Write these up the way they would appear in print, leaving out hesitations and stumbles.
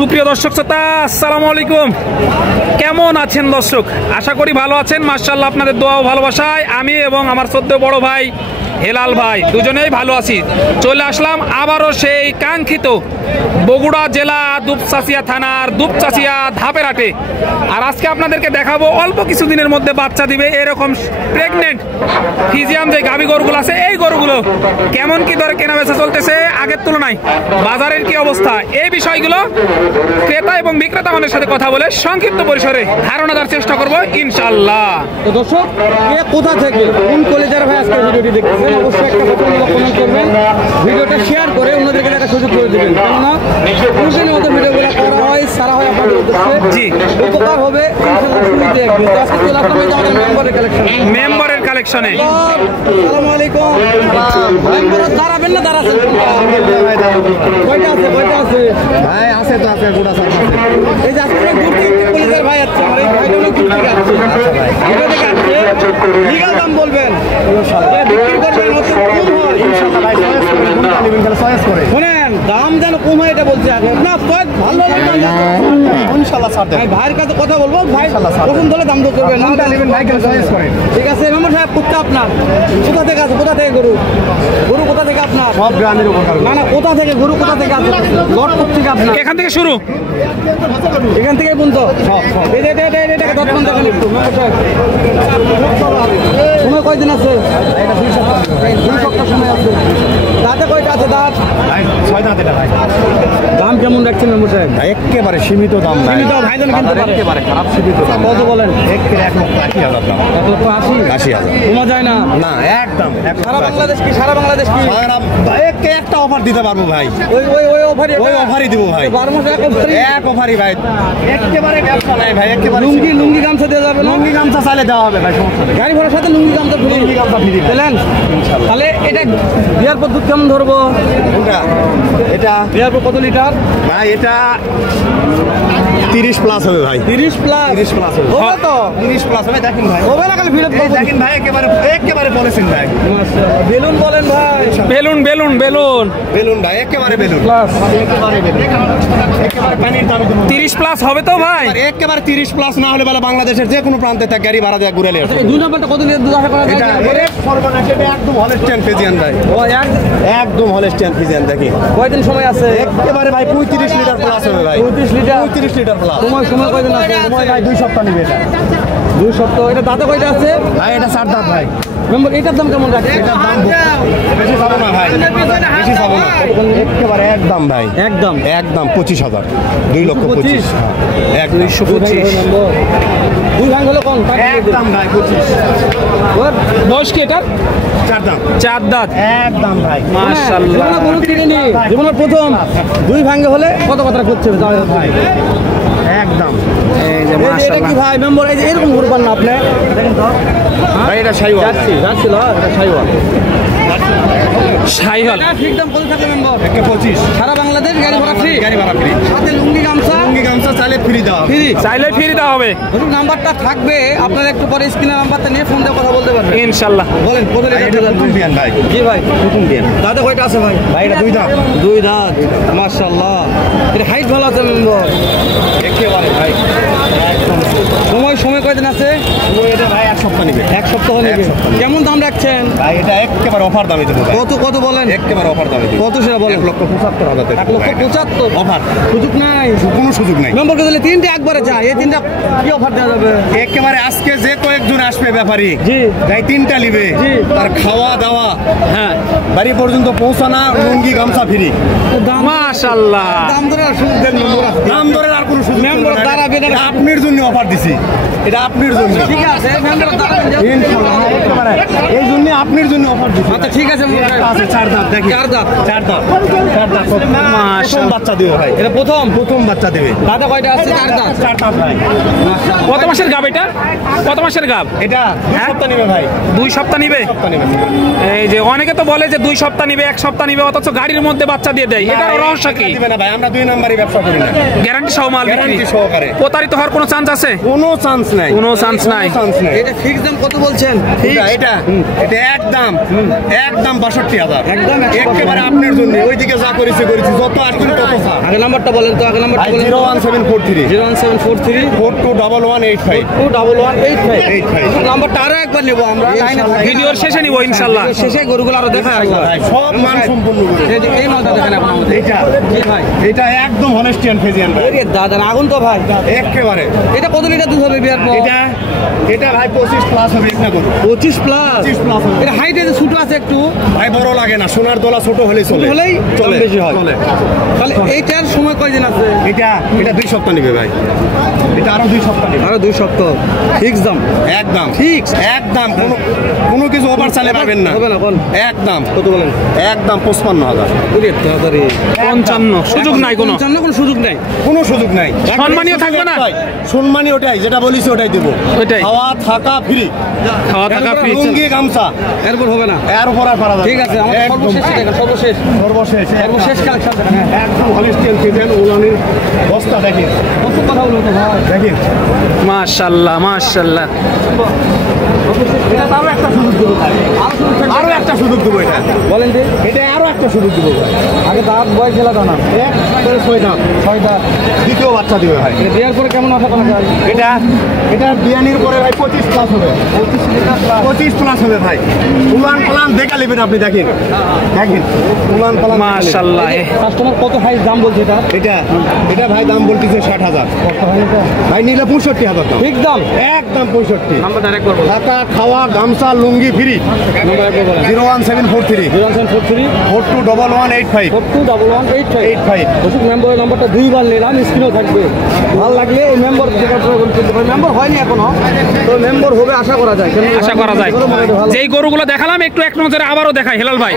সুপ্রিয় দর্শক শ্রোতা, আসসালামু আলাইকুম। কেমন আছেন দর্শক? আশা করি ভালো আছেন। মাশাআল্লাহ, আপনাদের দোয়া ও ভালোবাসায় আমি এবং আমার সদ্য বড় ভাই হেলাল ভাই দুজনেই ভালো আছি। চলে আসলাম আবারও সেই কাঙ্ক্ষিত বগুড়া জেলা দুপচাচিয়া থানার দুপচাচিয়া ধাপের হাটে। আর আজকে আপনাদেরকে দেখাবো অল্প কিছুদিনের মধ্যে বাচ্চা দিবে এরকম প্রেগনেন্ট ফিজিয়াম যে গাভী গরুগুলো আছে, এই গরুগুলো কেমন কি দরে কেনা বেচা চলতেছে আগের তুলনায়, বাজারের কি অবস্থা, এই বিষয়গুলো ক্রেতা এবং বিক্রেতা মানের সাথে কথা বলে সংক্ষিপ্ত পরিসরে ধারণা দেওয়ার চেষ্টা করবো ইনশাআল্লাহ। তো দর্শক, কোথা থেকে কোন কলেজের ভাই আজকে ভিডিওটি দেখতেছেন অবশ্যই একটা কথা কমেন্ট করবেন, ভিডিওটা শেয়ার করে অন্যদেরকে দেখার সুযোগ করে দেবেন। কেননা প্রতিদিনের মতো ভিডিওগুলো করা হয়, সারা হয় আপনাদের উদ্দেশ্যে, উপকার হবে সুবিধে একদিন। তো আজকে চলে আসলাম আমাদের মেম্বারের কালেকশনে। আসসালামু আলাইকুম। মেম্বার দাঁড়াবেন না দাঁড়াচ্ছেন? কয়টা আছে ভাই? আছে তো আছে, গোটা আছে। এই যে আজকে দূর থেকে কলেজের ভাই আছে, আমার এই ভাইটা অনেক দূর থেকে আসছে। এটা থেকে আসছে, লিগ্যাল দাম বলবেন, বিক্রি করবেন হচ্ছে কম হয় ইনশাআল্লাহ ভাই। চয়েস করে শুনেন, দাম যেন কম হয় এটা বলছে আগে না। ভালো ইনশাআল্লাহ স্যার, ভাই ভাইয়ের কাছে কথা বলবো, ভাই পছন্দ হলে দাম দর করবেন, না নেবেন ভাই চয়েস করেন। ঠিক আছে মেম্বার সাহেব, কোথা আপনার? কোথা থেকে আছে? কোথা থেকে গরু কোথা থেকে আপনার? সব গ্রামের উপকার। না না, কোথা থেকে গরু কোথা থেকে আছে? লটপুর থেকে আপনার? এখান থেকে শুরু, এখান থেকে বলুন তো। এটাকে দর্পণ দেখেন একটু মেম্বার সাহেব। সময় কয়দিন আছে? 2 সপ্তাহ সময় আছে। দাঁতে কয়টা আছে? দাঁত 6 দাঁত। এটা ভাই দাম কেমন রাখছেন মেম্বার সাহেব? একেবারে সীমিত দাম, সীমিত ভাই জান কিনতে পারে, একেবারে খারাপ সীমিত দাম। কত বলেন? 1,80,000 দাম। 1,80,000 কমা যায় না? না একদম। সারা বাংলাদেশ কি? সারা বাংলাদেশ কি? একটা অফার দিতে পারবো ভাই, ওই অফারই দিব ভাই। 12 মাস এক অফারই ভাই, একেবারে ব্যবসা নাই ভাই। একেবারে লুঙ্গি গামছা দেওয়া যাবে? লুঙ্গি গামছা চাইলে দেওয়া হবে ভাই, সমস্যা নেই। গাড়ি ভাড়ার সাথে লুঙ্গি গামছা ফ্রি দিলেন ইনশাআল্লাহ। তাহলে এটা বিয়ার পদ্ধতি কেমন ধরবো? এটা বিয়ার কত লিটার ভাই? এটা 30 প্লাস হবে ভাই। 30 প্লাস হবে তো? 30 প্লাস হবে। দেখেন ভাই, হবে না খালি ভিড়ে দেখেন ভাই, একেবারে বলেছেন ভাই। বেলুন বলেন ভাই, বেলুন ভাই, একেবারে বেলুন প্লাস, একেবারে পানির দাম 30 প্লাস হবে তো ভাই? একেবারে 30 প্লাস না হলে বলে বাংলাদেশের যে কোনো প্রান্তে থাকে গাড়ি ভাড়া দেওয়া ঘুরে আসে। 2 নম্বরটা কত দিয়ে দুধ আশা করা যায়? এটা সর্বনাশ, এটা একদম হলস্টিয়ান ফিজিয়ান ভাই। ও একদম হলস্টিয়ান ফিজিয়ান। দেখি কয়দিন সময় আছে? একেবারে ভাই 35 লিটার প্লাস হবে ভাই। 35 লিটার প্লাস। সময় কয়দিন আছে? সময় ভাই 2 সপ্তাহ নেবে। এটা 2 সপ্তাহ। এটা দাঁতে কয়টা আছে ভাই? এটা 4 দাঁত ভাই। মেম্বার এটার দাম কেমন রাখছে? এটার দাম বেশি যাবে না ভাই, বেশি যাবে না, একেবারে একদম ভাই, একদম 25,000। 2,25,000। 225 দুই ভাঙ হলো কোন একদম ভাই 25। বয়স কি এটা? 4 দাঁত। 4 দাঁত একদম ভাই মাশাআল্লাহ। গরু কিনে নি জীবনের প্রথম 2 ভাঙে হলে কত কথা করছে ভাই? একদম। এই যে মাশাআল্লাহ, এটা কি ভাই মেম্বার? এই যে এরকম গরু পান না আপনি? দেখেন তো ভাই, এটা শাইওয়াল। যাচ্ছিল এটা শাইওয়াল। ঠিক দাম কত থাকবে মেম্বার? 1,25। সারা বাংলাদেশ গাড়ি ভাড়া ফ্রি? গাড়ি ভাড়া ফ্রি, সাথে লুঙ্গি গামছা চাইলে ফ্রি দেওয়া হবে। চাইলে ফ্রি দেওয়া হবে। নাম্বারটা থাকবে আপনারা, একটু পরে স্ক্রিনে নাম্বারটা নিয়ে ফোন দিয়ে কথা বলতে পারবেন ইনশাআল্লাহ। বলেন কত লিটার দুধ দেন ভাই? জি ভাই, প্রথম দিন। দাঁতে কয়টা আছে ভাই? ভাই এটা 2 দাঁত। 2 দাঁত মাশাআল্লাহ। এটা হাইট ভালো আছে মেম্বার, একেবারে ভাই একদম। সময় কয়দিন আছে? এটা ভাই 1 সপ্তাহ নেবে। 1 সপ্তাহ নেবে। কেমন দাম রাখছেন ভাই? এটা একেবারে অফার দামে দেবো। কত বলেন? একেবারে অফার দামে দেবো। কত সেটা বলেন? 1,75,000। 1,75,000 অফার, সুযোগ নাই, কোনো সুযোগ নাই। নম্বরকে দিলে 3টা একবারে যায়, এই 3টা কি অফার দেওয়া যাবে? একেবারে আজকে যে কয়েকজন আসবে ব্যাপারী, জি ভাই 3টা নিবে, তার খাওয়া দাওয়া, হ্যাঁ বাড়ি পর্যন্ত পৌঁছানা, লুঙ্গি গামছা ফ্রি। মাশাআল্লাহ। দাম ধরে আর সুযোগ দেন? দাম ধরে আর কোনো সুযোগ মেম্বার দাঁড়াবে না, আপনার জন্য অফার দিছি, এটা আপনার জন্য। ঠিক আছে মেম্বার দাঁড়াবেন ইনশাআল্লাহ, একেবারে এই জন্য আপনার জন্য অফার দিছি। আচ্ছা ঠিক আছে, আছে 4 দাঁত। দেখি 4 দাঁত। মাশাআল্লাহ, বাচ্চা দিও ভাই। এটা প্রথম বাচ্চা দেবে। দাদা কয়টা আছে? 4 দাঁত। 4 দাঁত ভাই। কত মাসের গাব এটা? কত মাসের গাব এটা? 2 সপ্তাহ নেবে ভাই। 2 সপ্তাহ নিবে। এই যে অনেকে তো বলে যে 2 সপ্তাহ নিবে, 1 সপ্তাহ নিবে, অথচ গাড়ির মধ্যে বাচ্চা দিয়ে দেয়, এটার রহস্য কি? দিবে না ভাই, আমরা 2 নম্বরই ব্যবসা করি না। গ্যারান্টি সহ মাল বিক্রি সহকারে। প্রতারিত হওয়ার কোনো চান্স আছে? কোনো চান্স নাই, কোনো চান্স নাই। এটা ফিক্স দাম কত বলছেন? এটা একদম 62,000 একদম একেবারে আপনার জন্য। ওইদিকে যা করেছি যত আসবেন তত আগে নাম্বারটা বলেন তো, আগে নাম্বারটা বলেন। 01743 01743 421185 21185 নাম্বারটা আরো একবার নেব আমরা, লাইনে থাকি। ভিডিওর শেষে নিব ইনশাআল্লাহ। শেষে গরুগুলো আরো দেখা একবার। সব মান সম্পন্ন গরু। এই মালটা দেখেন আপনি আমাদের। এটা জি ভাই, এটা একদম হনেস্টিয়ান ফেজিয়ান ভাই, ওরে দাদা আগুন তো ভাই। একেবারে। এটা কত লিটার দুধ হবে বিয়ার পর? এটা ভাই 25 প্লাস হবে একটা গরু। 25 প্লাস। 25 প্লাস হবে। এটা হাইটে যে ছোট আছে একটু, ভাই বড় লাগে না, সোনার দোলা ছোট হলেই চলে, হলেই চলে বেশি হয়। চলে। তাহলে এইটার সময় কয়দিন আছে? এটা 2 সপ্তাহ নেবে ভাই, এটা আরো 2 সপ্তাহ নেবে। আরো 2 সপ্তাহ। ফিক্স দাম? একদম ফিক্স একদম, কোনো কিছু ওভার চালে পাবেন না। হবে না কোন? একদম কত বলেন? একদম 55,000। ওরে তাড়াতাড়ি 55 সুযোগ নাই কোনো? 55 কোনো সুযোগ নাই। কোনো সুযোগ নাই। সম্মানীয় থাকবে না? সম্মানী ওটাই, যেটা বলিস ওটাই দেবো। ওইটাই। খাওয়া থাকা ফ্রি, খাওয়া থাকা ফ্রি। লুঙ্গি গামছা এরপর হবে না। এর উপর আর পারা যাবে ঠিক আছে, আমার একদম। সর্বশেষ দেখেন, সর্বশেষ কালেকশন দেখেন। একদম হলিস্টিয়ান ফিজেন উলানের বস্তা দেখেন, কত কথা বলতো ভাই। দেখেন। মাশাআল্লাহ মাশাআল্লাহ। এটা আরো একটা সুযোগ দেবো ভাই, আরো একটা সুযোগ দেবো। এটা বলেন যে এটা আরো একটা সুযোগ দেবো ভাই। আগে দাঁত বয়স গেলা দানা 6 দাঁত, 6 দাঁত। দ্বিতীয় বাচ্চা দিবে ভাই। এটা বিয়ার পরে কেমন আশা করা যায়? এটা বিয়ানির পরে ভাই 25 প্লাস হবে, 25 প্লাস হবে ভাই। উলান পালান দেখা নেবেন আপনি, দেখেন উলান পালান মাশাআল্লাহ। কাস্টমার কত হাই দাম বলছে এটা? এটা ভাই দাম বলতেছে 60,000 ভাই, নিলে 65,000 দাম। ঠিক দাম? একদম 65। নাম্বার ডাইরেক্ট করবো। থাকা খাওয়া গামছা লুঙ্গি ফ্রি। নাম্বার একবার বলেন। 01743 01743 421185 421185 অশোক মেম্বারের নাম্বারটা 2 বার নিলাম, স্ক্রিনেও থাকবে। ভালো লাগলে এই মেম্বার মেম্বার হয়নি এখনো, তো মেম্বার হবে আশা করা যায়। আশা করা যায়। যেই গরুগুলো দেখালাম একটু এক নজরে আবারও দেখাই হেলাল ভাই।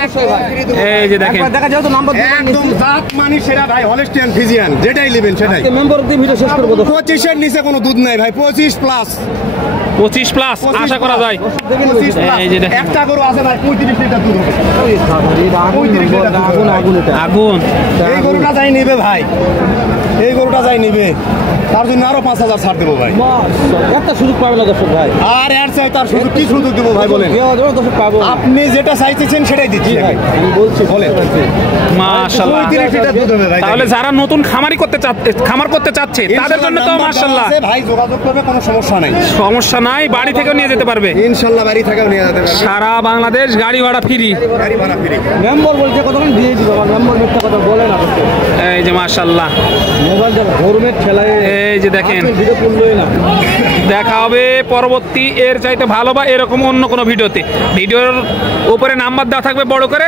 এই যে দেখেন, দেখা যায় তো নাম্বার একদম জাত মানি সেরা ভাই, হলিস্টিয়ান ফিজিয়ান, যেটাই নেবেন সেটাই। মেম্বার দিয়ে ভিডিও শেষ করবো তো। 25 এর নিচে কোনো দুধ নাই ভাই, 25 প্লাস 25 প্লাস আশা করা যায়। 25 প্লাস। এই যে দেখেন। একটা গরু আছে ভাই 35 লিটার দুধ হবে। আগুন। এই গরুটা যাই নিবে ভাই, এই গরুটা যাই নিবে, তার জন্য আরো 5,000 ছাড় দেবো ভাই। একটা সুযোগ পাবে না দর্শক ভাই। আর এর চাই তার সুযোগ কি সুযোগ দেবো ভাই বলেন? দর্শক পাবো। আপনি যেটা চাইতেছেন সেটাই দিচ্ছি ভাই, আমি বলছি বলেন। মাশাআল্লাহ। 35 লিটার দুধ হবে ভাই। তাহলে যারা নতুন খামার করতে চাচ্ছে তাদের জন্য তো মাশাআল্লাহ ভাই যোগাযোগ করবে, কোনো সমস্যা নাই, সমস্যা নাই, বাড়ি থেকেও নিয়ে যেতে পারবে। ইনশাআল্লাহ বাড়ি থেকেও নিয়ে যেতে পারবে, সারা বাংলাদেশ গাড়ি ভাড়া ফ্রি। গাড়ি ভাড়া ফ্রি। মেম্বার বলছে কত দিয়ে দিব, মেম্বার মিথ্যা কথা বলে না। এই যে মাশাআল্লাহ, মোবাইল যা গরমের ঠেলায় এই যে দেখেন। ভিডিও করলোই না। দেখা হবে পরবর্তী এর চাইতে ভালো বা এরকম অন্য কোনো ভিডিওতে। ভিডিওর উপরে নাম্বার দেওয়া থাকবে বড় করে।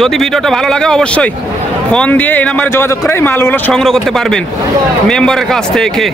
যদি ভিডিওটা ভালো লাগে অবশ্যই ফোন দিয়ে এই নাম্বারে যোগাযোগ করে এই মালগুলো সংগ্রহ করতে পারবেন মেম্বারের কাছ থেকে।